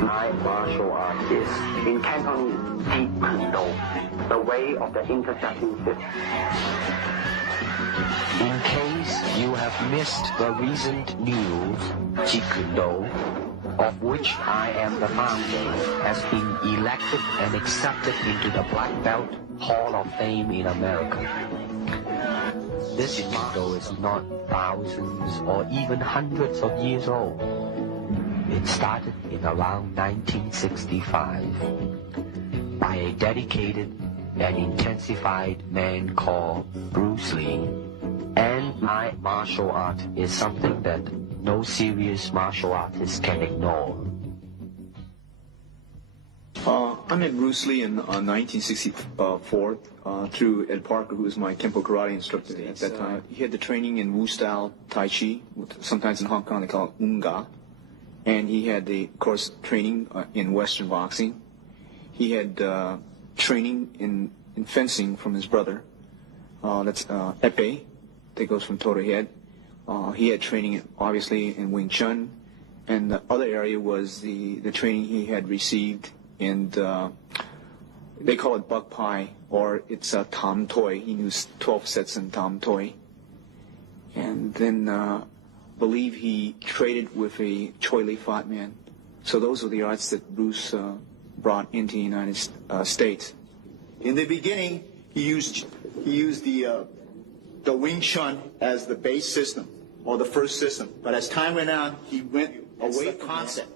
My martial art is in Cantonese, Jeet Kune Do, the way of the intercepting fist. In case you have missed the recent news, Jeet Kune Do, of which I am the founder, has been elected and accepted into the Black Belt Hall of Fame in America. This Jeet Kune Do is not thousands or even hundreds of years old. It started in around 1965 by a dedicated and intensified man called Bruce Lee. And my martial art is something that no serious martial artist can ignore. I met Bruce Lee in 1964 through Ed Parker, who was my Kempo karate instructor at that time. He had the training in Wu-style Tai Chi, sometimes in Hong Kong they call it Unga. And he had the, of course, training in Western boxing. He had training in fencing from his brother. That's Epee, that goes from toe to head. He had training, obviously, in Wing Chun. And the other area was the training he had received in, they call it Buk Pai, or it's Tam Toi. He knew 12 sets in Tam Toi. And then believe he traded with a Choi Lee Fat man. So those were the arts that Bruce brought into the United States. In the beginning, he used the Wing Chun as the base system, or the first system. But as time went on, he went away from concept.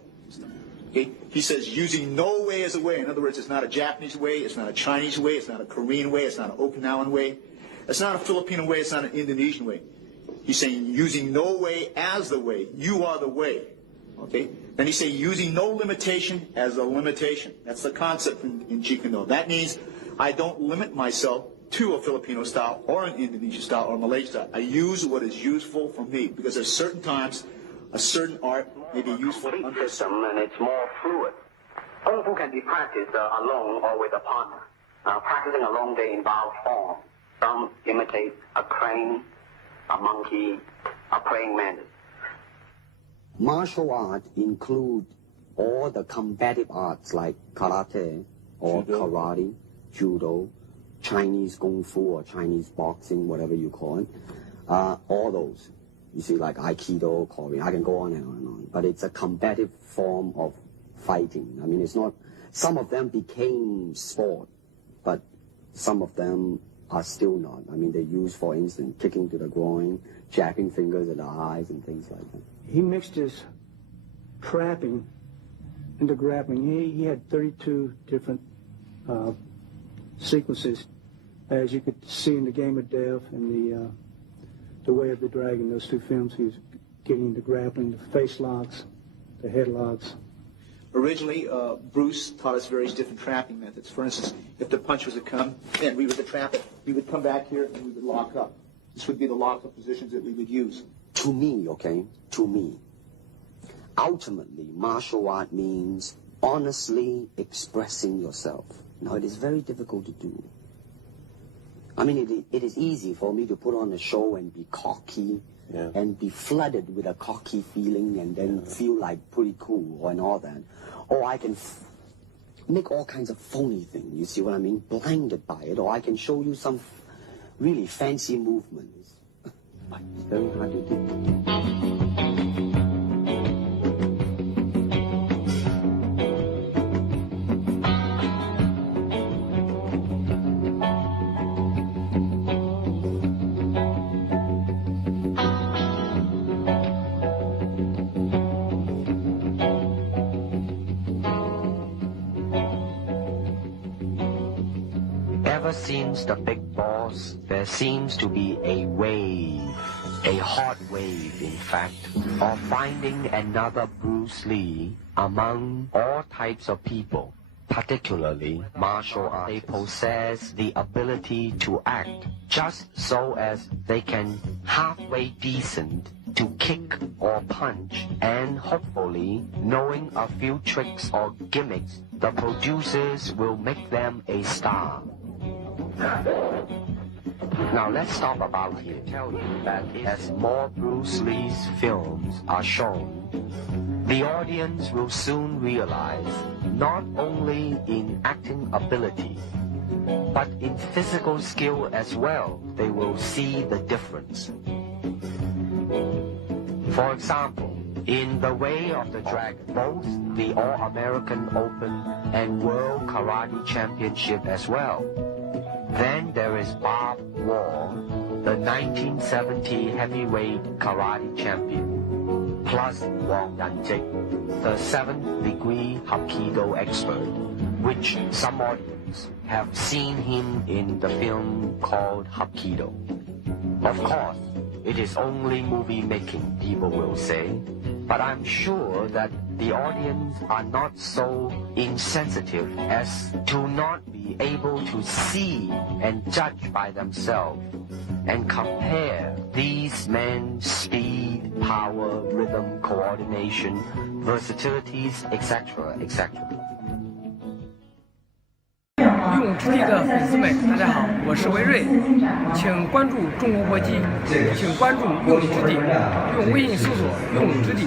Okay? He says using no way as a way. In other words, it's not a Japanese way, it's not a Chinese way, it's not a Korean way, it's not an Okinawan way, it's not a Filipino way, it's not an Indonesian way. He's saying using no way as the way. You are the way. Okay? Then he's saying using no limitation as a limitation. That's the concept in Jeet Kune Do. That means I don't limit myself to a Filipino style or an Indonesian style or Malaysian style. I use what is useful for me, because there's certain times a certain art may be useful for complete system, and it's more fluid. Kung Fu can be practiced alone or with a partner. Practicing alone, they involve form. Some imitate a crane, a monkey, a praying mantis. Martial art include all the combative arts like karate or karate, judo, Chinese kung fu or Chinese boxing, whatever you call it. All those. You see, like Aikido, Korean, I can go on and on and on. But it's a combative form of fighting. I mean, it's not, some of them became sport, but some of them are still not. I mean, they use, for instance, kicking to the groin, jabbing fingers at the eyes and things like that. He mixed his trapping into grappling. He had 32 different sequences, as you could see in The Game of Death and the Way of the Dragon, those two films. He was getting into grappling, the face locks, the head locks. Originally, Bruce taught us various different trapping methods. For instance, if the punch was to come, and we were to trap it, we would come back here and we would lock up. This would be the lock-up positions that we would use. To me, okay, to me, ultimately, martial art means honestly expressing yourself. Now, it is very difficult to do. I mean, it is easy for me to put on a show and be cocky and be flooded with a cocky feeling and then feel like pretty cool and all that. Or I can make all kinds of phony things, you see what I mean, blinded by it. Or I can show you some really fancy movements. But it's very hard to do. Ever since the big boss, there seems to be a wave, a hot wave in fact, of finding another Bruce Lee among all types of people, particularly martial artists. They possess the ability to act just so as they can halfway decent to kick or punch, and hopefully, knowing a few tricks or gimmicks, the producers will make them a star. Now let's stop about here. Tell you that as more Bruce Lee's films are shown, The audience will soon realize not only in acting ability, but in physical skill as well, they will see the difference. For example, in The Way of the Dragon, both the All-American Open and World Karate Championship as well. Then there is Bob Wall, the 1970 heavyweight karate champion, plus Wang Yanjing, the 7th degree Hapkido expert, which some audience have seen him in the film called Hapkido. Of course, it is only movie making, people will say, but I'm sure that the audience are not so insensitive as to not be able to see and judge by themselves and compare these men's speed, power, rhythm, coordination, versatilities, etc., etc. 用武之地的粉丝们，大家好，我是维瑞，请关注中国搏击，请关注用武之地，用微信搜索用武之地。